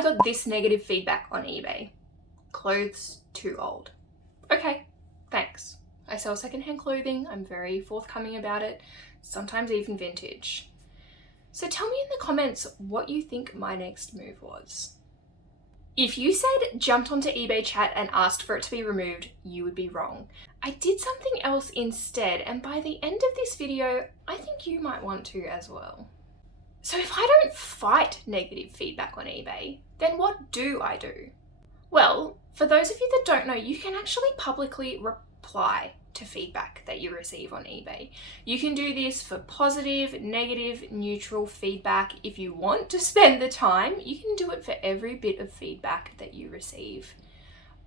I got this negative feedback on eBay. Clothes too old. Okay, thanks. I sell secondhand clothing. I'm very forthcoming about it, sometimes even vintage. So tell me in the comments what you think my next move was. If you said jumped onto eBay chat and asked for it to be removed, you would be wrong. I did something else instead, and by the end of this video, I think you might want to as well. So if I don't fight negative feedback on eBay, then what do I do? Well, for those of you that don't know, you can actually publicly reply to feedback that you receive on eBay. You can do this for positive, negative, neutral feedback. If you want to spend the time, you can do it for every bit of feedback that you receive.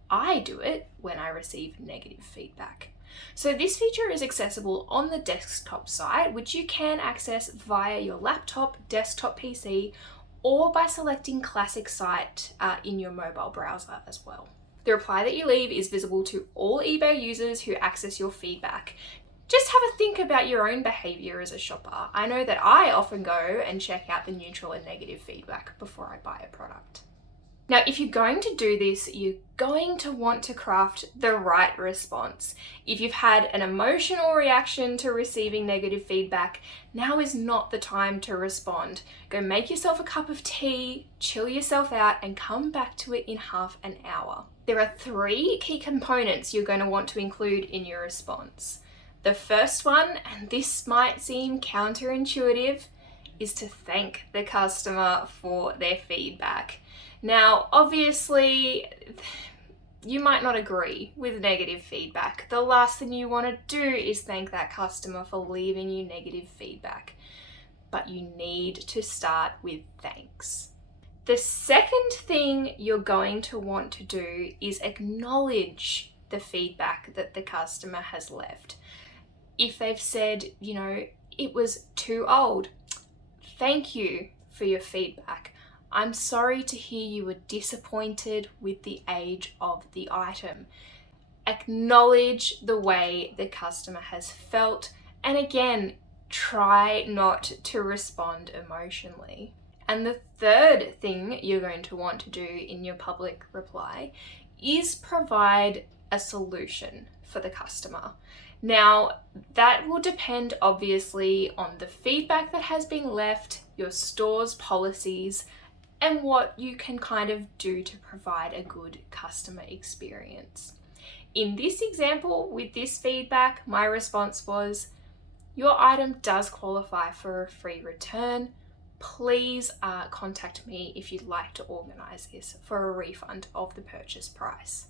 I do it when I receive negative feedback. So this feature is accessible on the desktop side, which you can access via your laptop, desktop PC, or by selecting Classic Site in your mobile browser as well. The reply that you leave is visible to all eBay users who access your feedback. Just have a think about your own behavior as a shopper. I know that I often go and check out the neutral and negative feedback before I buy a product. Now, if you're going to do this, you're going to want to craft the right response. If you've had an emotional reaction to receiving negative feedback, now is not the time to respond. Go make yourself a cup of tea, chill yourself out, and come back to it in half an hour. There are 3 key components you're going to want to include in your response. The first one, and this might seem counterintuitive, is to thank the customer for their feedback. Now, obviously, you might not agree with negative feedback. The last thing you want to do is thank that customer for leaving you negative feedback, but you need to start with thanks. The second thing you're going to want to do is acknowledge the feedback that the customer has left. If they've said, it was too old, thank you for your feedback. I'm sorry to hear you were disappointed with the age of the item. Acknowledge the way the customer has felt, and again, try not to respond emotionally. And the third thing you're going to want to do in your public reply is provide a solution for the customer. Now, that will depend obviously on the feedback that has been left, your store's policies, and what you can kind of do to provide a good customer experience. In this example, with this feedback, my response was, your item does qualify for a free return. Please contact me if you'd like to organize this for a refund of the purchase price.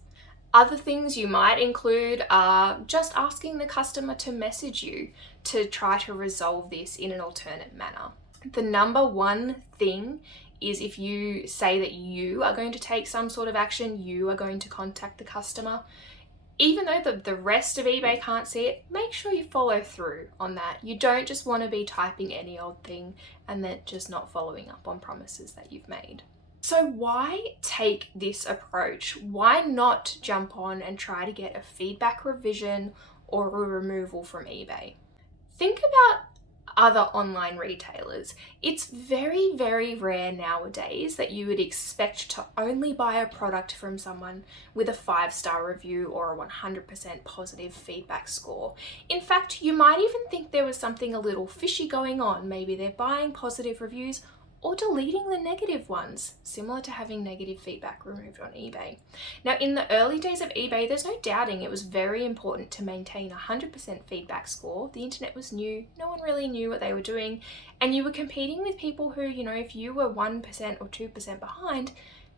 Other things you might include are just asking the customer to message you to try to resolve this in an alternate manner. The number one thing is if you say that you are going to take some sort of action, you are going to contact the customer. Even though the rest of eBay can't see it, make sure you follow through on that. You don't just want to be typing any old thing and then just not following up on promises that you've made. So why take this approach? Why not jump on and try to get a feedback revision or a removal from eBay? Think about other online retailers. It's very, very rare nowadays that you would expect to only buy a product from someone with a 5-star review or a 100% positive feedback score. In fact, you might even think there was something a little fishy going on. Maybe they're buying positive reviews or deleting the negative ones, similar to having negative feedback removed on eBay. Now, in the early days of eBay, there's no doubting it was very important to maintain a 100% feedback score. The internet was new, no one really knew what they were doing, and you were competing with people who, if you were 1% or 2% behind,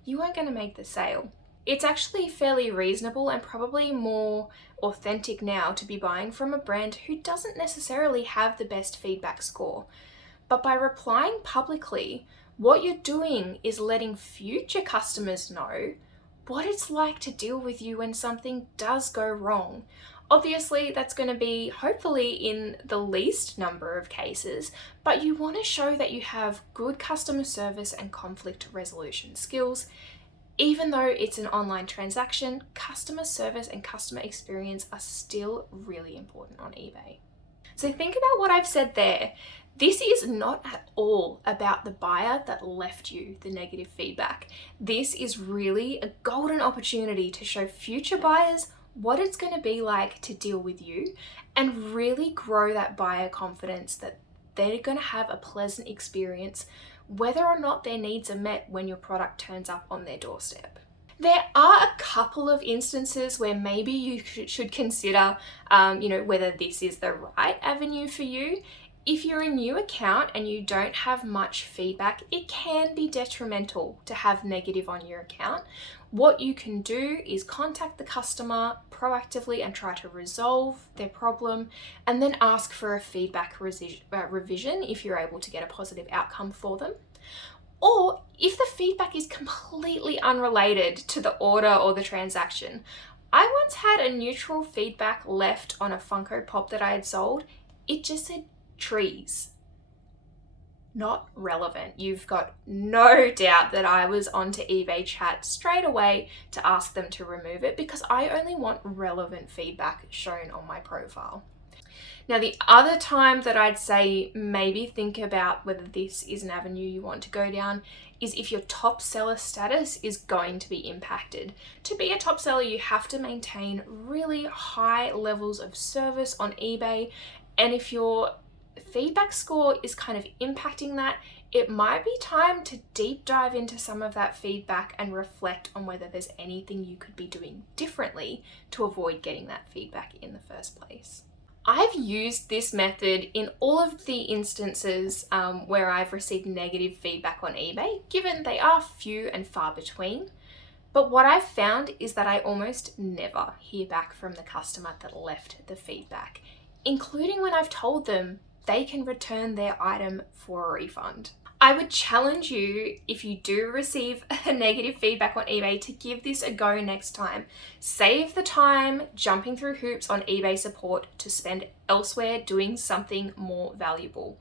you weren't going to make the sale. It's actually fairly reasonable and probably more authentic now to be buying from a brand who doesn't necessarily have the best feedback score. But by replying publicly, what you're doing is letting future customers know what it's like to deal with you when something does go wrong. Obviously, that's going to be hopefully in the least number of cases, but you want to show that you have good customer service and conflict resolution skills. Even though it's an online transaction, customer service and customer experience are still really important on eBay. So think about what I've said there. This is not at all about the buyer that left you the negative feedback. This is really a golden opportunity to show future buyers what it's going to be like to deal with you and really grow that buyer confidence that they're going to have a pleasant experience whether or not their needs are met when your product turns up on their doorstep. There are a couple of instances where maybe you should consider, whether this is the right avenue for you. If you're a new account and you don't have much feedback, it can be detrimental to have negative on your account. What you can do is contact the customer proactively and try to resolve their problem, and then ask for a feedback revision if you're able to get a positive outcome for them. Or if the feedback is completely unrelated to the order or the transaction. I once had a neutral feedback left on a Funko Pop that I had sold. It just said trees. Not relevant. You've got no doubt that I was onto eBay chat straight away to ask them to remove it because I only want relevant feedback shown on my profile. Now, the other time that I'd say maybe think about whether this is an avenue you want to go down is if your top seller status is going to be impacted. To be a top seller, you have to maintain really high levels of service on eBay, and if your feedback score is kind of impacting that, it might be time to deep dive into some of that feedback and reflect on whether there's anything you could be doing differently to avoid getting that feedback in the first place. I've used this method in all of the instances where I've received negative feedback on eBay, given they are few and far between. But what I've found is that I almost never hear back from the customer that left the feedback, including when I've told them they can return their item for a refund. I would challenge you, if you do receive a negative feedback on eBay, to give this a go next time. Save the time jumping through hoops on eBay support to spend elsewhere doing something more valuable.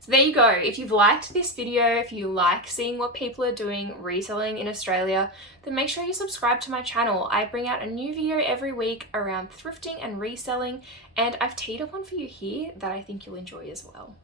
So there you go. If you've liked this video, if you like seeing what people are doing reselling in Australia, then make sure you subscribe to my channel. I bring out a new video every week around thrifting and reselling, and I've teed up one for you here that I think you'll enjoy as well.